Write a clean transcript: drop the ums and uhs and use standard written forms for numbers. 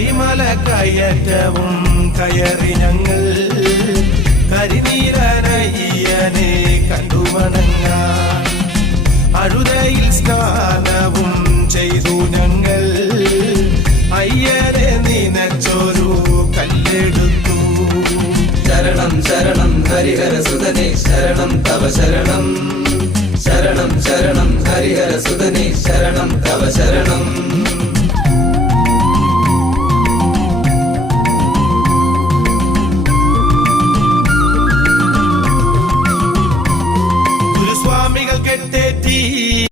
കരിമല കയറ്റവും കയറി ഞങ്ങൾ കരിനീരനയ്യനെ കണ്ടു വണങ്ങാൻ അഴുതയിൽ സ്നാനവും ചെയ്തു ഞങ്ങൾ അയ്യനെ നിനച്ചൊരു കല്ലെടുത്തു ശരണം ശരണം ഹരിഹര സുതനേ ശരണം തവ ശരണം ശരണം ശരണം ഹരിഹര സുതനേ ശരണം തവ ശരണം